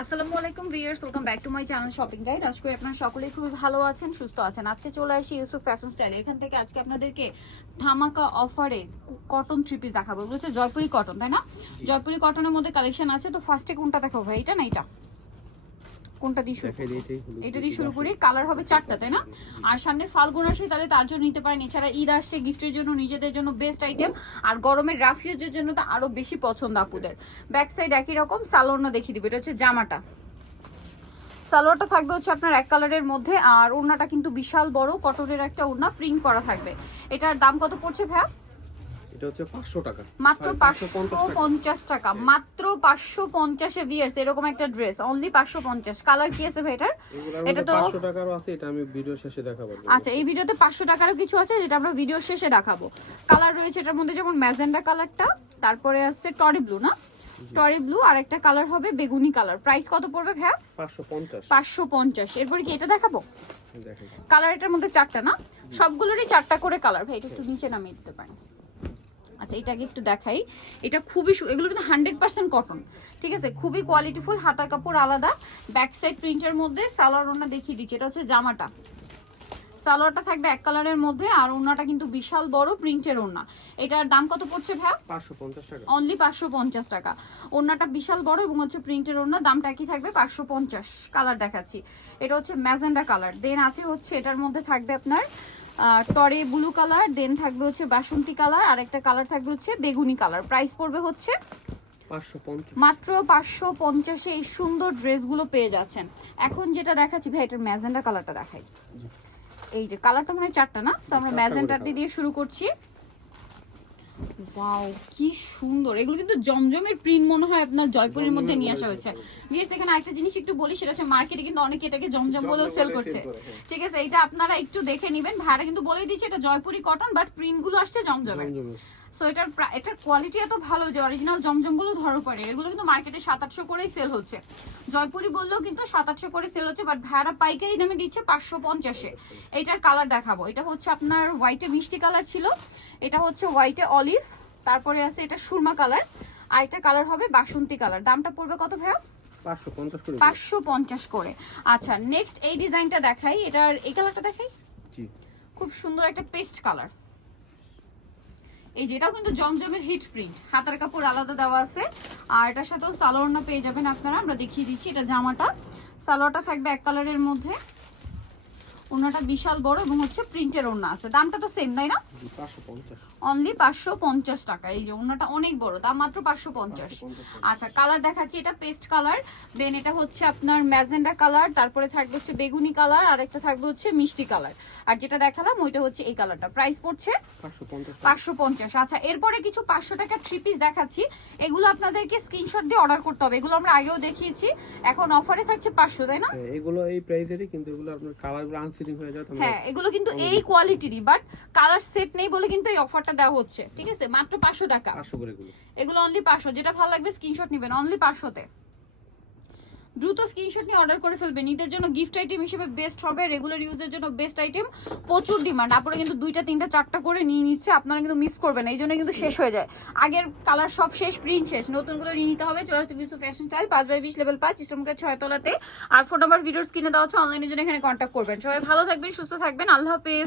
আসসালামু আলাইকুম viewers, welcome back to my channel shopping guide. আজকে আপনারা সকলেই খুবই ভালো আছেন, সুস্থ আছেন। আজকে চলে আসি ইউসুফ ফ্যাশন স্টাইল। এখান থেকে আজকে আপনাদেরকে ধামাকা অফারে কটন থ্রি পিস দেখাবো। এগুলো হচ্ছে জয়পুরি কটন, তাই না? জয়পুরি কটনের মধ্যে কালেকশন আছে। তো ফার্স্টে কোনটা দেখাবো ভাই, এটা না এটা? কোনটা দিয়ে শুরু করি? এটা দিয়ে শুরু করি। কালার হবে চারটা, তাই না? আর সামনে ফাল্গুন আসে, তাহলে তার জন্য নিতে পারেন। এছাড়া ঈদ আসছে, গিফটের জন্য, নিজেদের জন্য বেস্ট আইটেম। আর গরমের রাফ ইউজের জন্য তো আরো বেশি পছন্দ আপুদের। ব্যাক সাইড একই রকম, সালোয়ারটা দেখিয়ে দিবে। এটা হচ্ছে জামাটা। সালোয়ারটা থাকবে হচ্ছে আপনার এক কালারের মধ্যে, আর ওড়নাটা কিন্তু বিশাল বড় কটনের একটা ওড়না, প্রিন্ট করা থাকবে। এটার দাম কত পড়ছে ভাইয়া? এটা হচ্ছে 500 টাকা, মাত্র 550 টাকা, মাত্র 550 এ ভিয়ার্স এরকম একটা ড্রেস অনলি 550। কালার কি আছে ভাই এটার? এটা তো 500 টাকারও আছে, এটা আমি ভিডিও শেষে দেখাবো। আচ্ছা, এই ভিডিওতে 500 টাকারও কিছু আছে, যেটা আমরা ভিডিও শেষে দেখাবো। কালার রয়েছে এটার মধ্যে, যেমন ম্যাজেন্ডা কালারটা, তারপরে আছে টরি ব্লু, না টরি ব্লু, আর একটা কালার হবে বেগুনি কালার। প্রাইস কত পড়বে ভাইয়া? 550। এরপরে কি এটা দেখাবো? দেখেন কালার এটার মধ্যে চারটা, না সবগুলোরই চারটা করে কালার। ভাই এটা একটু নিচে নামিয়ে দিতে পারেন। আচ্ছা, এটাকে একটু দেখাই। এটা খুবই এগুলো কিন্তু 100% কটন, ঠিক আছে? খুবই কোয়ালিটিফুল, হাতার কাপড় আলাদা, ব্যাক সাইড প্রিন্টের মধ্যে। সালোয়ার ওড়না দেখিয়ে দিচ্ছি। এটা হচ্ছে জামাটা। সালোয়ারটা থাকবে এক কালারের মধ্যে, আর ওড়নাটা কিন্তু বিশাল বড় প্রিন্টের ওড়না। এটার দাম কত পড়ছে ভাই? 550 টাকা, অনলি 550 টাকা। ওড়নাটা বিশাল বড় এবং হচ্ছে প্রিন্টের ওড়না, দামটা কি থাকবে? 550। কালার দেখাচ্ছি, এটা হচ্ছে ম্যাজেন্ডা কালার। দেন আছে হচ্ছে এটার মধ্যে থাকবে আপনার টরে ব্লু কালার, দেন থাকবে হচ্ছে বাসন্তী কালার, আর একটা কালার থাকবে হচ্ছে বেগুনি কালার। প্রাইস পড়বে হচ্ছে 550, মাত্র 550 এই সুন্দর ড্রেসগুলো পেয়ে যাচ্ছেন। এখন যেটা দেখাচ্ছি ভাই, এটার ম্যাজেন্ডা কালারটা দেখাই। এই যে কালারটা মানে চারটা, না? সো আমরা ম্যাজেন্ডাটি দিয়ে শুরু করছি। ওয়াও, কি সুন্দর! এগুলো কিন্তু জমজমের প্রিন্ট মনে হয় আপনার জয়পুরের মধ্যে নিয়ে আসা হয়েছে। বিশেষ এখানে একটা জিনিস একটু বলি, সেটা হচ্ছে মার্কেটে কিন্তু অনেকে এটাকে জমজম বলেও সেল করছে, ঠিক আছে? এটা আপনারা একটু দেখে নেবেন। ভাইরা কিন্তু বলেই দিচ্ছে এটা জয়পুরি কটন, বাট প্রিন্ট গুলো আসছে জমজমের। সো এটার কোয়ালিটি এত ভালো যে অরিজিনাল জমজমগুলো ধরো পড়ে। এগুলো কিন্তু মার্কেটে 700-800 করেই সেল হচ্ছে। জয়পুরি বললেও কিন্তু 700-800 করে সেল হচ্ছে, বাট ভাইরা পাইকারি দামে দিচ্ছে 550-এ। এটার কালার দেখাবো। এটা হচ্ছে আপনার হোয়াইটে মিষ্টি কালার ছিল, এটা হচ্ছে হোয়াইটে অলিভ, তারপরে আছে এটা সুরমা কালার, আর এটা কালার হবে বাসন্তী কালার। দামটা পড়বে কত ভাইয়া? 550 করে। আচ্ছা, নেক্সট এই ডিজাইনটা দেখাই। এটার এই কালারটা দেখাই, খুব সুন্দর একটা পেস্ট কালার। এই যে এটাও কিন্তু জমজমের হিট প্রিন্ট, হাতার কাপড় আলাদা দেওয়া আছে, আর এটার সাথেও সালোয়ারটা পেয়ে যাবেন আপনারা। আমরা দেখিয়ে দিচ্ছি। এটা জামাটা, সালোয়ারটা থাকবে এক কালারের মধ্যে, ওড়নাটা বিশাল বড় এবং হচ্ছে প্রিন্টের ওড়না আছে। দামটা তো সেম, তাই না? অনলি 550 টাকা। এই যে ওড়নাটা অনেক বড়, দাম মাত্র 550। আচ্ছা, কালার দেখাচ্ছি। এটা পেস্ট কালার, দেন এটা হচ্ছে আপনার ম্যাজেন্ডা কালার, তারপরে থাকবে হচ্ছে বেগুনি কালার, আর একটা থাকবে হচ্ছে মিষ্টি কালার, আর যেটা দেখালাম ওইটা হচ্ছে এই কালারটা। প্রাইস পড়ছে 550। আচ্ছা, এরপরে কিছু 500 টাকা থ্রি পিস দেখাচ্ছি। এগুলো আপনাদেরকে স্ক্রিনশট দিয়ে অর্ডার করতে হবে। এগুলো আমরা আগেও দেখিয়েছি, এখন অফারে থাকছে 500, তাই না? এগুলো এই প্রাইসেরই, কিন্তু এগুলো আপনার কালারগুলো আনসিটিং হয়ে যায়। হ্যাঁ, এগুলো কিন্তু এই কোয়ালিটিরই, বাট কালার সেট নেই বলে কিন্তু এই অফারটা দেওয়া হচ্ছে, ঠিক আছে? মাত্র 500 টাকা, 500 করে এগুলো অনলি 500। যেটা ভালো লাগবে স্ক্রিনশট নেবেন, অনলি 500-তে। দ্রুত স্ক্রিনশট নিয়ে অর্ডার করে ফেলবেন। ঈদের জন্য গিফট আইটেম হিসেবে বেস্ট হবে, রেগুলার ইউজের জন্য বেস্ট আইটেম। প্রচুর ডিমান্ড, আপনারা কিন্তু 2টা 3টা 4টা করে নিয়ে নিচ্ছে, আপনারা কিন্তু মিস করবেন, এই জন্য কিন্তু শেষ হয়ে যায়। আগের কালার সব শেষ, প্রিন্ট শেষ, নতুনগুলো নিয়ে নিতে হবে। চলে আসতে ইউসুফ ফ্যাশন স্টাইল, 5/20 লেভেল 5, ইস্টামকে 6 তলাতে। আর ফোন নাম্বার ভিডিওস কিনে দেওয়া হচ্ছে, অনলাইনের জন্য এখানে কন্ট্যাক্ট করবেন। সবাই ভালো থাকবেন, সুস্থ থাকবেন, আল্লাহ হাফেজ।